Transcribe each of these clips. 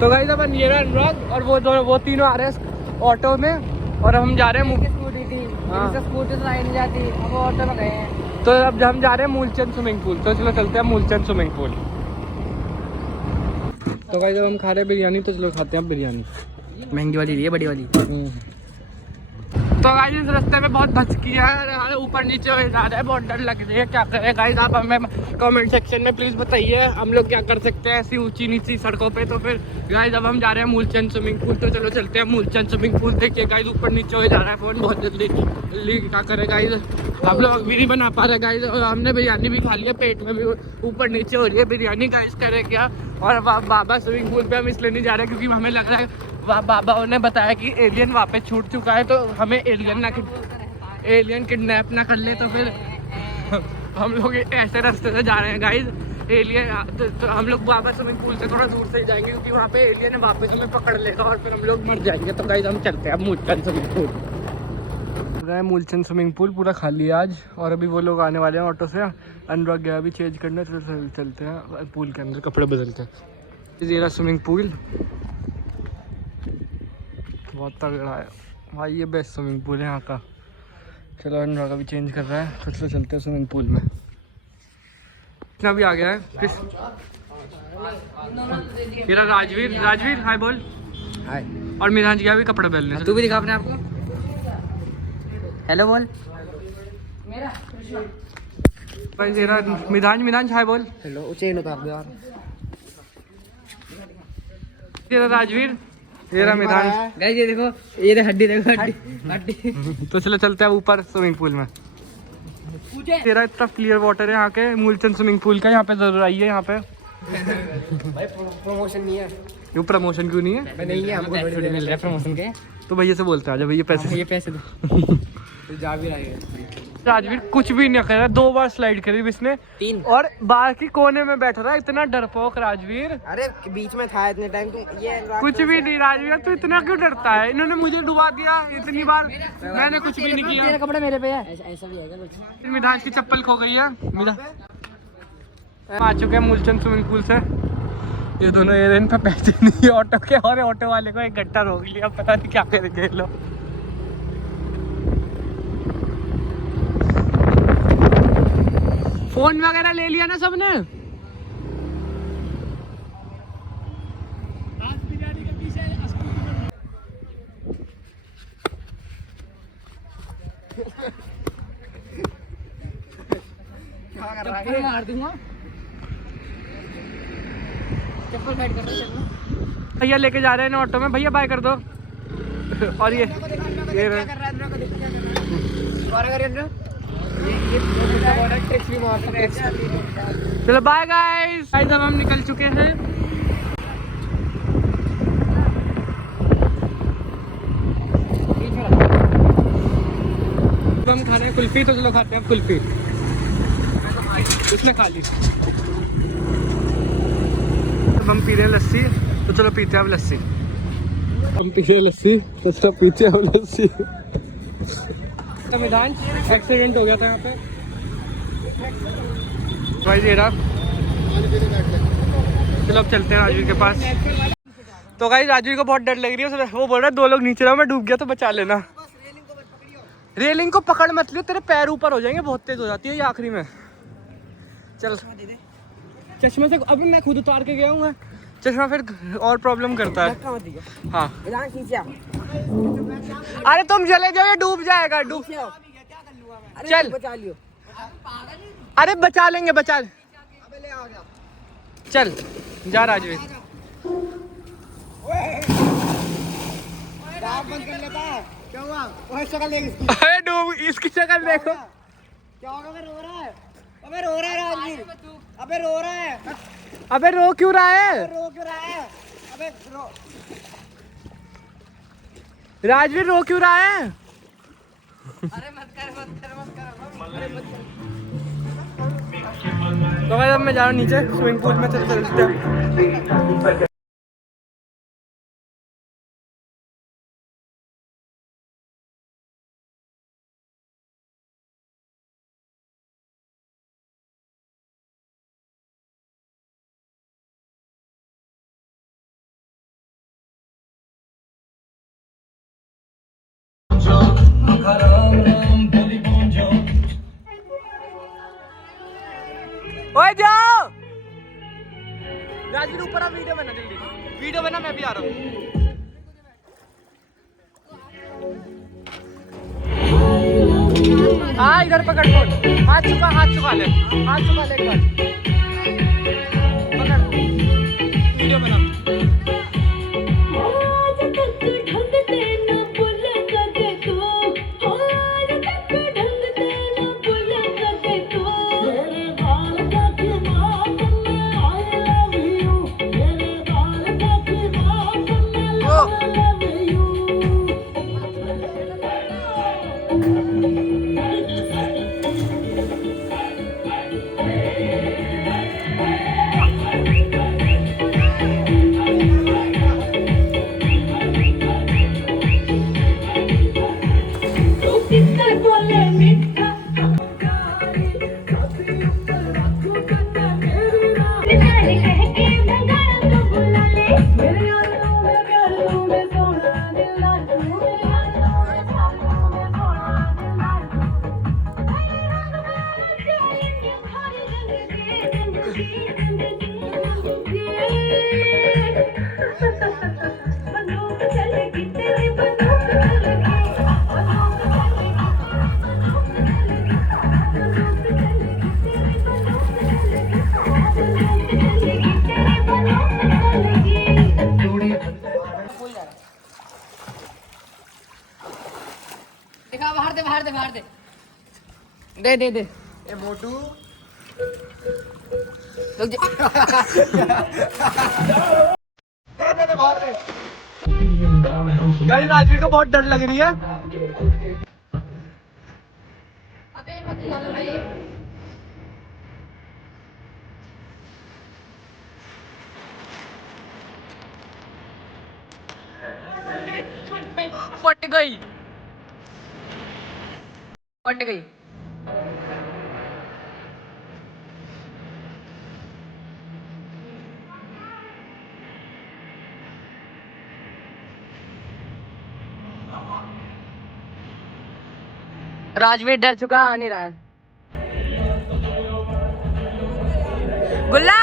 तो गाइस अपन ये रहा अनुराग और वो तीनों आ रहे हैं ऑटो में और हम जा रहे हैं स्कूटी थी, हाँ। स्कूटी तो नहीं जाती, अब ऑटो में गए हैं। तो अब हम जा रहे हैं मूलचंद स्विमिंग पूल। तो चलो चलते हैं मूलचंद स्विमिंग पूल। तो गाइस जब हम खा रहे हैं बिरयानी तो चलो खाते हैं बिरयानी। महंगी वाली है, बड़ी वाली। तो गाइस इस रास्ते में बहुत भचकी है, ऊपर नीचे हो जा रहा है, बहुत डर लग रही है। क्या करें गाइस, आप हमें कमेंट सेक्शन में प्लीज बताइए हम लोग क्या कर सकते हैं ऐसी ऊंची नीची सड़कों पे। तो फिर गाइस अब हम जा रहे हैं मूलचंद स्विमिंग पूल। तो चलो चलते हैं मूलचंद स्विमिंग पूल। देखिए गाइस ऊपर नीचे हो जा रहा है फोन बहुत जल्दी जल्दी। क्या करें गाइस, आप लोग भी नहीं बना पा रहे गाइस, और हमने बिरयानी भी खा लिया, पेट में भी ऊपर नीचे हो रही है बिरयानी। गाइस करें क्या। और बाबा स्विमिंग पूल पे हम इसलिए नहीं जा रहे क्योंकि हमें लग रहा है बाबा ने बताया कि एलियन वहाँ पे छूट चुका है, तो हमें एलियन किडनैप ना कर ले। तो फिर हम लोग ऐसे रास्ते से जा रहे हैं गाइस। एलियन तो हम लोग बाबा स्विमिंग पूल से थोड़ा दूर से ही जाएंगे क्योंकि वहाँ पे एलियन वापस हमें पकड़ लेगा और फिर हम लोग मर जाएंगे। तो गाइस हम चलते हैं Moolchand swimming pool. Moolchand swimming pool पूरा खाली है आज और अभी वो लोग आने वाले हैं ऑटो से। अनुराग गया अभी चेंज करने, तो चलते हैं पूल के अंदर कपड़े बदल के। ये रहा स्विमिंग पूल, बहुत तगड़ा है भाई, ये बेस्ट स्विमिंग पूल है यहाँ का। चलो अनुराग अभी चेंज कर रहा है, फिर से चलते हैं स्विमिंग पूल में। कितना भी आ गया है किस मेरा राजवीर हाय बोल। हाय। और मिराज गया भी कपड़े बदलने। तू भी दिखा अपने आपको, हेलो बोल। भाई तेरा मिराज हाय बोल। हेलो, चेन उतार दो यार। तेरा राजवीर, तेरा मिराज। गाइस ये देखो, ये हड्डी देखो, हड्डी। तो चलो चलते हैं ऊपर स्विमिंग पूल में। तेरा इतना क्लियर वाटर है यहाँ के मूलचंद स्विमिंग पूल का, यहाँ पे जरूर आइए यहाँ पे। भाई प्रमोशन नहीं है। क्यों प्रमोशन क्यों नहीं है? नहीं है, हमको थोड़ी मिल रहा है प्रमोशन के। तो भैया से बोलते हैं, आजा भैया पैसे, ये पैसे दो। जा भी रहा है राजवीर कुछ भी नहीं कर रहा, 2 बार स्लाइड करी इसने 3। और बाकी कोने में बैठ रहा है, इतना डरपोक राजवीर। अरे बीच में था इतने टाइम तुम, ये कुछ भी नहीं राजवीर, तू इतना क्यों डरता है? इन्होंने मुझे डुबा दिया इतनी बार, मैंने कुछ भी नहीं किया। तेरे कपड़े मेरे पे है, ऐसा भी है क्या कुछ? फिर मिठास की चप्पल खो गई है। आ चुके हैं मूलचंद स्विमिंग पूल से। ये दोनों एयरलाइन पे पैसे नहीं ऑटो के, और ऑटो वाले को 1 घंटा रोक लिया, पता नहीं क्या करेंगे लोग। फोन वगैरह ले लिया ना सबने? चप्पल मार दूंगा, चप्पल साइड कर दो। भैया लेके जा रहे हैं ना ऑटो में, भैया बाय कर दो। और ये चलो बाय गाइस। अब हम निकल चुके हैं। हम खा रहे हैं कुल्फी, तो चलो खाते हैं कुल्फी। उसने खा ली। अब हम पी रहे हैं लस्सी, तो चलो पीते हैं अब लस्सी। हम पी रहे हैं लस्सी, तो चलो पीते हैं अब लस्सी। संविधान एक्सीडेंट हो गया था यहाँ पे भाई, दे रहा। चलो अब चलते हैं राजवीर के पास। तो गाइस राजवीर को बहुत डर लग रही है, वो बोल रहा है 2 लोग नीचे रहो, मैं डूब गया तो बचा लेना। रेलिंग को पकड़ मत लियो, तेरे पैर ऊपर हो जाएंगे, बहुत तेज हो जाती है ये आखिरी में। चल चश्मे से अभी मैं खुद उतार के गया हूँ, चश्मा फिर और प्रॉब्लम करता है। हाँ अरे तुम चले जाओ, ये डूब जाएगा, डूब। चल बचा लियो। अरे बचा लेंगे, बचा चल जा राजवीर। क्या हुआ? ओए शक्ल देख इसकी। अरे डूब, इसकी शक्ल देखो। क्या होगा? अबे रो रहा है, अबे रो रहा है राजवीर, अबे रो रहा है, अबे रो क्यों रहा है? रो क्यों रहा है? अबे रो। राजवीर रो क्यों रहा है? अरे मत कर। तो भाई अब मैं जा रहा हूँ नीचे स्विमिंग पूल में, चलते हैं। ओए जाओ राजवीर ऊपर आ, वीडियो बना जल्दी, वीडियो बना, मैं भी आ रहा हूँ। हाँ इधर पकड़ फोन, हाथ चुका ले, हाथ चुका ले एक बार, पकड़ वीडियो बना। दिखा, बाहर दे, बाहर दे, बाहर दे, दे दे दे। ए मोटू रुक जा। गाइस राजवीर को बहुत डर लग रही है। फट गई, फट गई। राजवीर डर चुका, आ नहीं रहा है। गुल्ला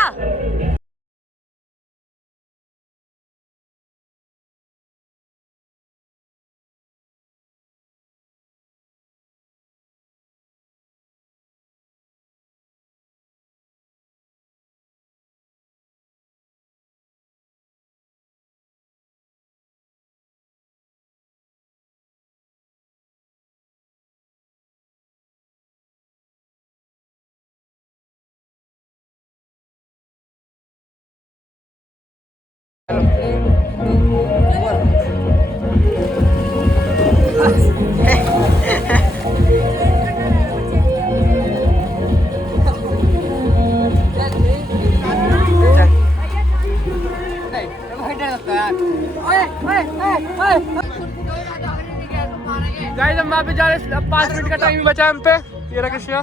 गाइस हम वहाँ पे जा रहे हैं, अब 5 मिनट का टाइम बचा है हम पे। ये रहा किसी,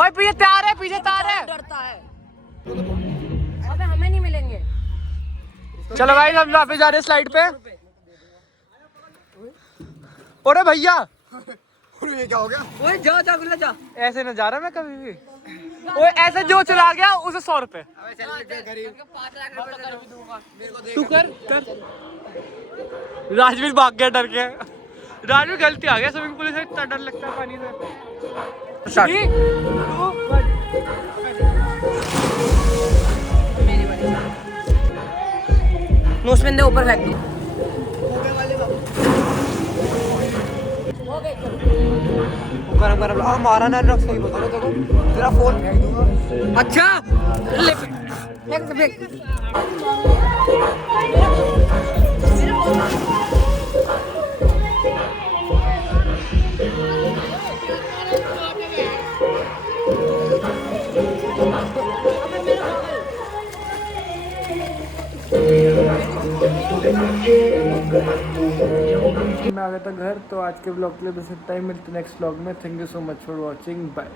ओए पीछे तार है, पीछे तार है। डरता है। अबे हमें नहीं मिलेंगे। चलो गाइस हम वहाँ पे जा रहे हैं स्लाइड पे। अरे भैया ये क्या हो गया? ओए जा जा गुल्ला जा। ऐसे न जा रहा मैं कभी भी। ओए ऐसे जो चला गया उसे 100 रुपए। तू कर राजवीर भाग गया डर के। राजवीर गलती आ गया, स्विमिंग पूल से इतना डर लगता है पानी से। 3, 2, 1 नोसबंदे ऊपर फेंक दो। ऊपर हमारा ना रख, सही बता रहा देखो तेरा फोन फेंक दूंगा। अच्छा ले फेंक फेंक। मैं आ गया था घर, तो आज के ब्लॉग के लिए बस इतना ही। मिलते नेक्स्ट ब्लॉग में। Thank you so much for watching, bye.